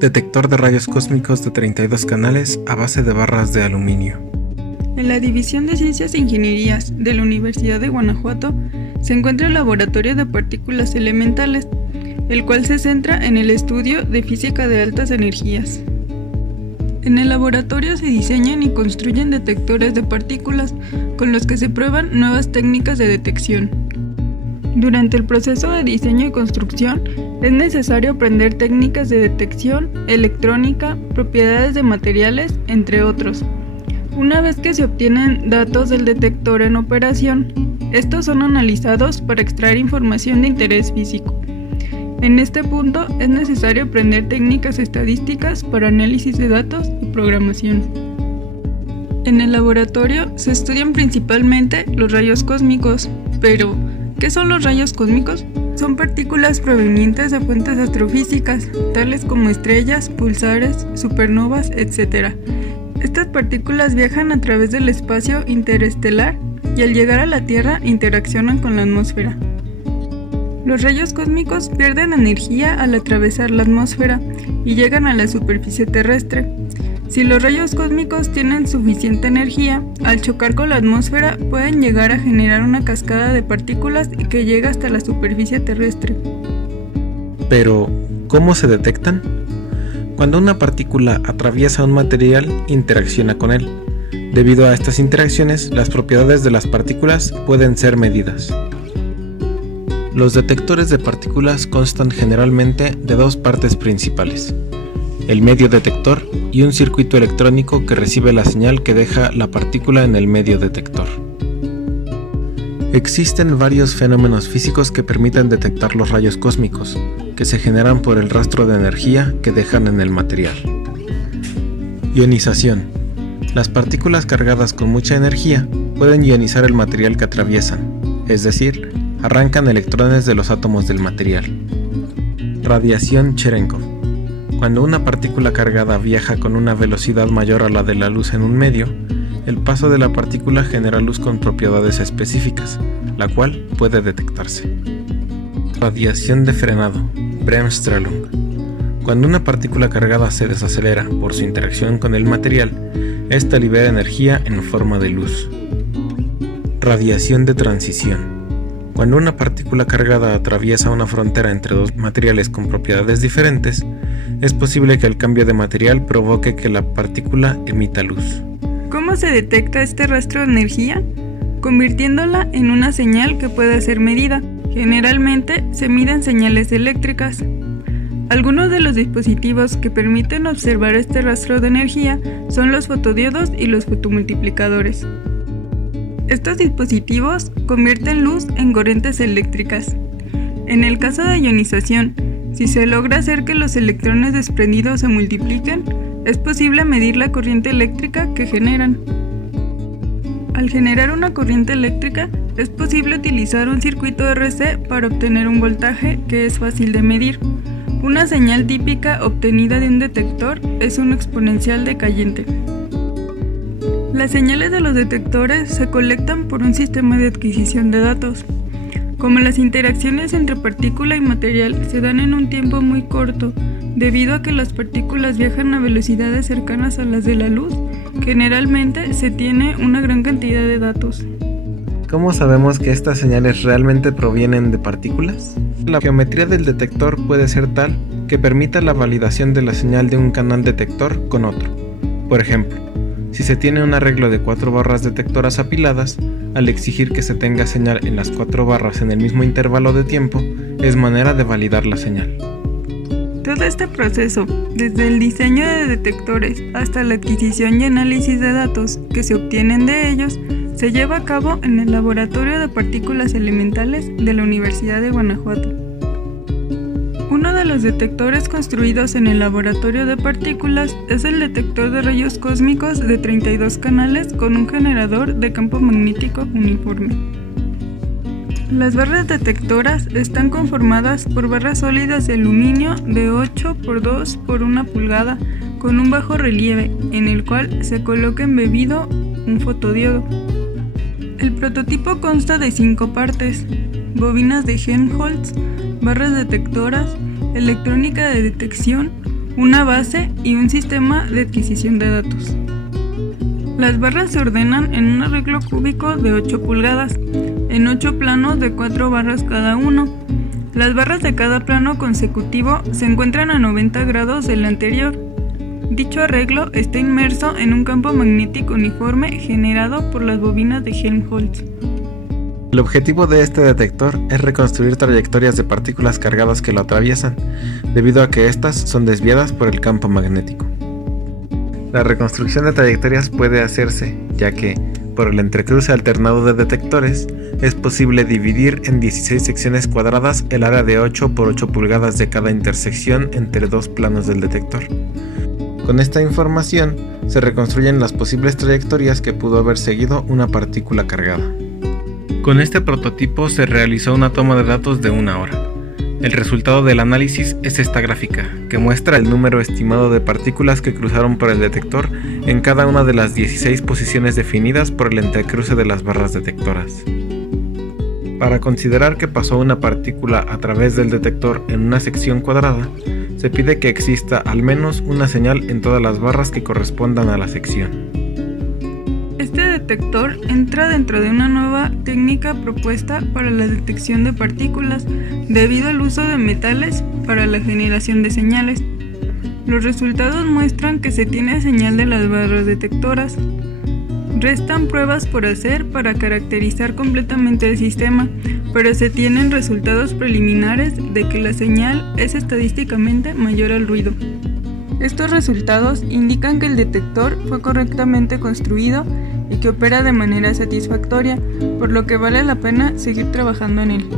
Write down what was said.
Detector de rayos cósmicos de 32 canales a base de barras de aluminio. En la División de Ciencias e Ingenierías de la Universidad de Guanajuato se encuentra el Laboratorio de Partículas Elementales, el cual se centra en el estudio de física de altas energías. En el laboratorio se diseñan y construyen detectores de partículas con los que se prueban nuevas técnicas de detección. Durante el proceso de diseño y construcción es necesario aprender técnicas de detección, electrónica, propiedades de materiales, entre otros. Una vez que se obtienen datos del detector en operación, estos son analizados para extraer información de interés físico. En este punto es necesario aprender técnicas estadísticas para análisis de datos y programación. En el laboratorio se estudian principalmente los rayos cósmicos, pero ¿qué son los rayos cósmicos? Son partículas provenientes de fuentes astrofísicas, tales como estrellas, pulsares, supernovas, etc. Estas partículas viajan a través del espacio interestelar y al llegar a la Tierra interaccionan con la atmósfera. Los rayos cósmicos pierden energía al atravesar la atmósfera y llegan a la superficie terrestre. Si los rayos cósmicos tienen suficiente energía, al chocar con la atmósfera pueden llegar a generar una cascada de partículas que llega hasta la superficie terrestre. Pero, ¿cómo se detectan? Cuando una partícula atraviesa un material, interacciona con él. Debido a estas interacciones, las propiedades de las partículas pueden ser medidas. Los detectores de partículas constan generalmente de dos partes principales: el medio detector y un circuito electrónico que recibe la señal que deja la partícula en el medio detector. Existen varios fenómenos físicos que permiten detectar los rayos cósmicos, que se generan por el rastro de energía que dejan en el material. Ionización. Las partículas cargadas con mucha energía pueden ionizar el material que atraviesan, es decir, arrancan electrones de los átomos del material. Radiación Cherenkov. Cuando una partícula cargada viaja con una velocidad mayor a la de la luz en un medio, el paso de la partícula genera luz con propiedades específicas, la cual puede detectarse. Radiación de frenado, Bremsstrahlung. Cuando una partícula cargada se desacelera por su interacción con el material, esta libera energía en forma de luz. Radiación de transición. Cuando una partícula cargada atraviesa una frontera entre dos materiales con propiedades diferentes, es posible que el cambio de material provoque que la partícula emita luz. ¿Cómo se detecta este rastro de energía? Convirtiéndola en una señal que pueda ser medida. Generalmente se miden señales eléctricas. Algunos de los dispositivos que permiten observar este rastro de energía son los fotodiodos y los fotomultiplicadores. Estos dispositivos convierten luz en corrientes eléctricas. En el caso de ionización, si se logra hacer que los electrones desprendidos se multipliquen, es posible medir la corriente eléctrica que generan. Al generar una corriente eléctrica, es posible utilizar un circuito RC para obtener un voltaje que es fácil de medir. Una señal típica obtenida de un detector es un exponencial decayente. Las señales de los detectores se colectan por un sistema de adquisición de datos. Como las interacciones entre partícula y material se dan en un tiempo muy corto, debido a que las partículas viajan a velocidades cercanas a las de la luz, generalmente se tiene una gran cantidad de datos. ¿Cómo sabemos que estas señales realmente provienen de partículas? La geometría del detector puede ser tal que permita la validación de la señal de un canal detector con otro. Por ejemplo, si se tiene un arreglo de 4 barras detectoras apiladas, al exigir que se tenga señal en las 4 barras en el mismo intervalo de tiempo, es manera de validar la señal. Todo este proceso, desde el diseño de detectores hasta la adquisición y análisis de datos que se obtienen de ellos, se lleva a cabo en el Laboratorio de Partículas Elementales de la Universidad de Guanajuato. Uno de los detectores construidos en el laboratorio de partículas es el detector de rayos cósmicos de 32 canales con un generador de campo magnético uniforme. Las barras detectoras están conformadas por barras sólidas de aluminio de 8 por 2 por 1 pulgada con un bajo relieve en el cual se coloca embebido un fotodiodo. El prototipo consta de 5 partes: bobinas de Helmholtz, barras detectoras electrónica de detección, una base y un sistema de adquisición de datos. Las barras se ordenan en un arreglo cúbico de 8 pulgadas, en 8 planos de 4 barras cada uno. Las barras de cada plano consecutivo se encuentran a 90 grados del anterior. Dicho arreglo está inmerso en un campo magnético uniforme generado por las bobinas de Helmholtz. El objetivo de este detector es reconstruir trayectorias de partículas cargadas que lo atraviesan, debido a que éstas son desviadas por el campo magnético. La reconstrucción de trayectorias puede hacerse, ya que, por el entrecruce alternado de detectores, es posible dividir en 16 secciones cuadradas el área de 8 por 8 pulgadas de cada intersección entre dos planos del detector. Con esta información, se reconstruyen las posibles trayectorias que pudo haber seguido una partícula cargada. Con este prototipo se realizó una toma de datos de 1 hora. El resultado del análisis es esta gráfica, que muestra el número estimado de partículas que cruzaron por el detector en cada una de las 16 posiciones definidas por el entrecruce de las barras detectoras. Para considerar que pasó una partícula a través del detector en una sección cuadrada, se pide que exista al menos una señal en todas las barras que correspondan a la sección. Este detector entra dentro de una nueva técnica propuesta para la detección de partículas debido al uso de metales para la generación de señales. Los resultados muestran que se tiene señal de las barras detectoras. Restan pruebas por hacer para caracterizar completamente el sistema, pero se tienen resultados preliminares de que la señal es estadísticamente mayor al ruido. Estos resultados indican que el detector fue correctamente construido y que opera de manera satisfactoria, por lo que vale la pena seguir trabajando en él.